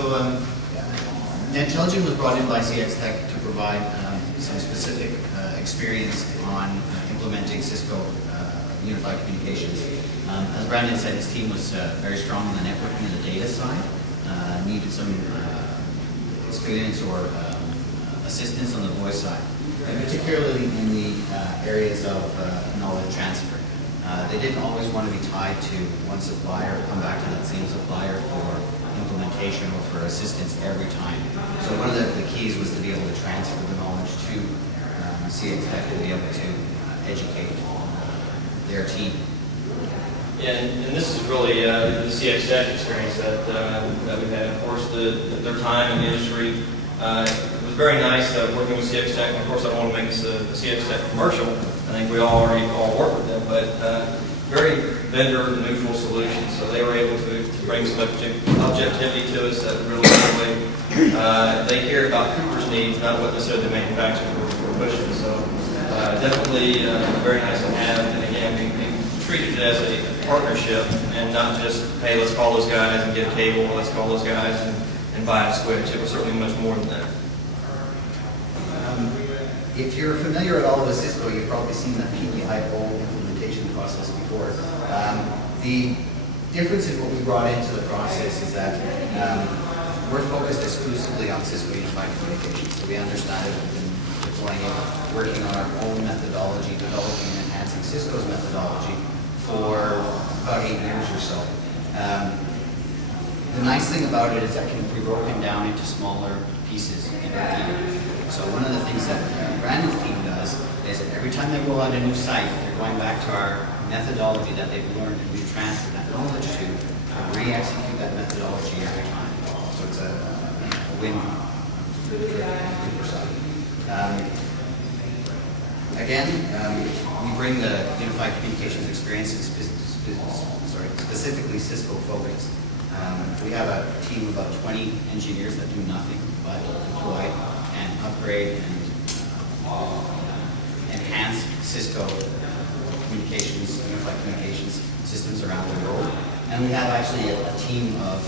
So Netelligent was brought in by CX Tech to provide some specific experience on implementing Cisco unified communications. As Brandon said, his team was very strong on the networking and the data side, needed some experience or assistance on the voice side, and particularly in the areas of knowledge transfer. They didn't always want to be tied to one supplier, come back to that same supplier for implementation or for assistance every time. So one of the keys was to be able to transfer the knowledge to CX Tech to be able to educate their team. Yeah, and this is really the CX Tech experience that we've had. Of course, their time in the industry it was very nice working with CX Tech. And of course, I don't want to make this a CX Tech commercial. I think we already work with them, but very vendor-neutral solutions. So they were able to bring some objectivity to us that really they care about Cooper's needs, not what necessarily the manufacturers were pushing. So definitely very nice to have. And again, we treated it as a partnership and not just, hey, let's call those guys and get a cable, let's call those guys and buy a switch. It was certainly much more than that. If you're familiar at all with Cisco, you've probably seen the PPIO implementation process before. The difference in what we brought into the process is that we're focused exclusively on Cisco unified communications. So we understand it, we've been deploying it, working on our own methodology, developing and enhancing Cisco's methodology for about 8 years or so. The nice thing about it is that it can be broken down into smaller pieces and repeated. So one of the things that Brandon's team does is that every time they roll out a new site, they're going back to our methodology that they've learned and we've transferred that knowledge to re-execute that methodology every time. So it's a win for the side. Again, we bring the unified communications experience specifically Cisco focused. We have a team of about 20 engineers that do nothing but deploy and upgrade and enhance Cisco communications, unified communications systems around the world. And we have actually a team of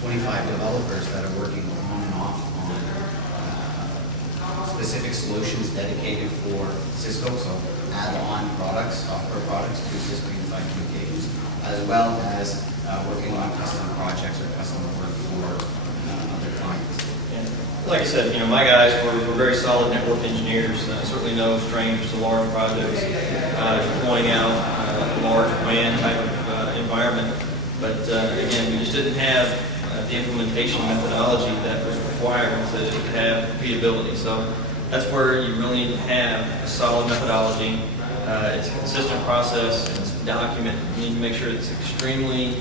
25 developers that are working on and off on specific solutions dedicated for Cisco, so add-on products, software products to Cisco unified communications, as well as working on custom projects or custom work for other clients. Like I said, my guys were very solid network engineers, certainly no strangers to large projects, deploying out a large WAN type of environment. But again, we just didn't have the implementation methodology that was required to have repeatability. So that's where you really need to have a solid methodology. It's a consistent process, and it's documented. You need to make sure it's extremely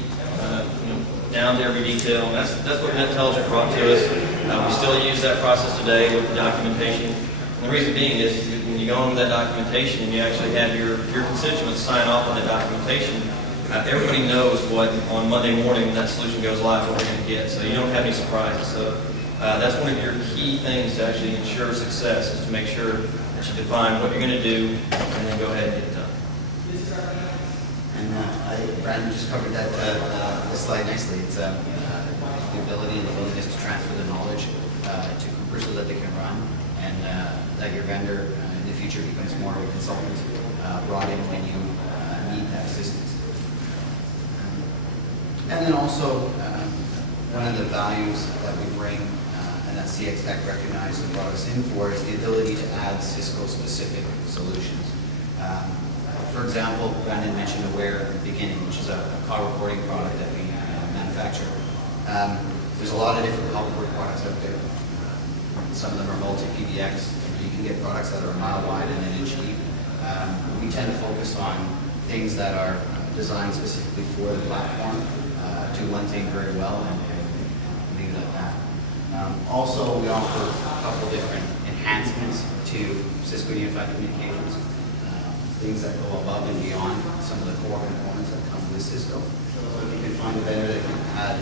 down to every detail. And that's what Netelligent brought to us. We still use that process today with the documentation. And the reason being is when you go into that documentation and you actually have your constituents sign off on that documentation, everybody knows what on Monday morning when that solution goes live, what they're going to get. So you don't have any surprises. So that's one of your key things to actually ensure success, is to make sure that you define what you're going to do and then go ahead and get it done. And Brandon just covered that this slide nicely. It's the ability and the willingness to transfer the knowledge to Cooper so that they can run, and that your vendor in the future becomes more of a consultant brought in when you need that assistance. And then also, one of the values that we bring and that CX Tech recognized and brought us in for is the ability to add Cisco-specific solutions. For example, Brandon mentioned Aware at the beginning, which is a call recording product that we manufacture. There's a lot of different call recording products out there. Some of them are multi-PBX. You can get products that are a mile wide and an inch deep. We tend to focus on things that are designed specifically for the platform, do one thing very well, and leave it at that. Also, we offer a couple different enhancements to Cisco Unified Communications. Things that go above and beyond some of the core components that come with Cisco. So if you can find a vendor that can add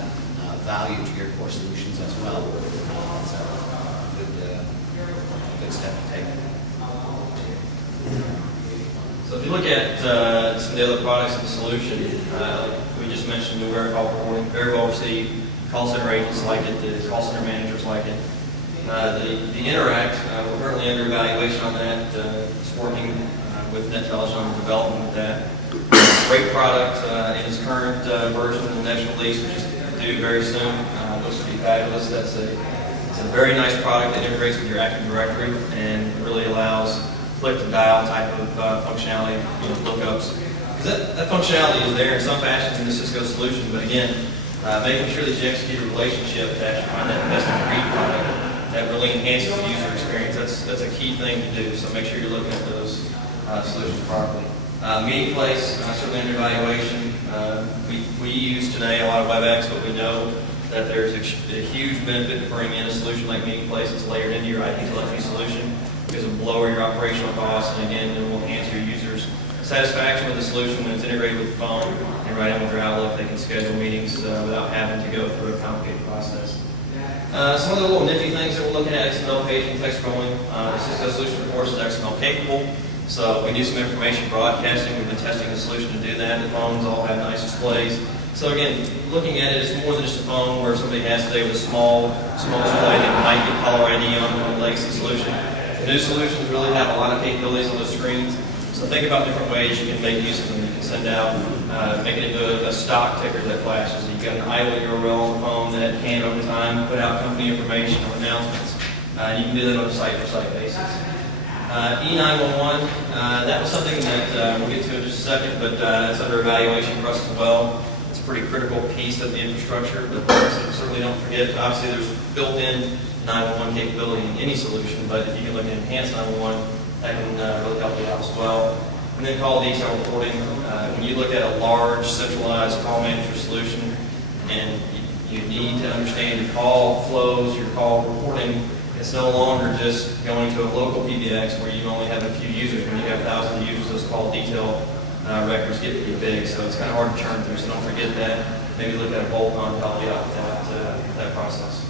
value to your core solutions as well, that's a good step to take. So if you look at some of the other products in the solution, like we just mentioned, Muller call recording, very well received. call center agents like it, the call center managers like it. The Interact, we're currently under evaluation on that. It's working with Netelligent on the development of that. Great product in its current version. The next release, which is due very soon, looks to be fabulous. It's a very nice product that integrates with your Active Directory and really allows click-to-dial type of functionality, lookups. Because that functionality is there in some fashions in the Cisco solution, but again, making sure that you execute a relationship, that you find that best-of-breed product that really enhances the user experience. That's a key thing to do. So make sure you're looking at those solutions properly. Meeting Place, certainly under evaluation. We use today a lot of WebEx, but we know that there's a huge benefit to bringing in a solution like Meeting Place that's layered into your IP telephony solution because it will lower your operational costs, and again, it will enhance your users' satisfaction with the solution when it's integrated with the phone and right in with their Outlook. They can schedule meetings without having to go through a complicated process. Some of the little nifty things that we're looking at, XML paging, text scrolling. The Cisco solution, of course, is XML capable. So we do some information broadcasting. We've been testing the solution to do that. The phones all have nice displays. So again, looking at it, it's more than just a phone where somebody has today with a small display that might get caller ID on the legacy solution. The new solutions really have a lot of capabilities on the screens. So think about different ways you can make use of them. You can send out, make it into a stock ticker that flashes. You've got an idle URL on the phone that can, over time, put out company information or announcements. You can do that on a site-by-site basis. E911, that was something that we'll get to in just a second, but it's under evaluation for us as well. It's a pretty critical piece of the infrastructure, but certainly don't forget, obviously there's built-in 911 capability in any solution, but if you can look at enhanced 911, that can really help you out as well. And then call detail reporting. When you look at a large, centralized call manager solution, and you need to understand your call flows, your call reporting, it's no longer just going to a local PBX where you only have a few users. When you have thousands of users, those call detail records get pretty big, so it's kind of hard to churn through. So don't forget that. Maybe look at a bolt-on to help you out with that process.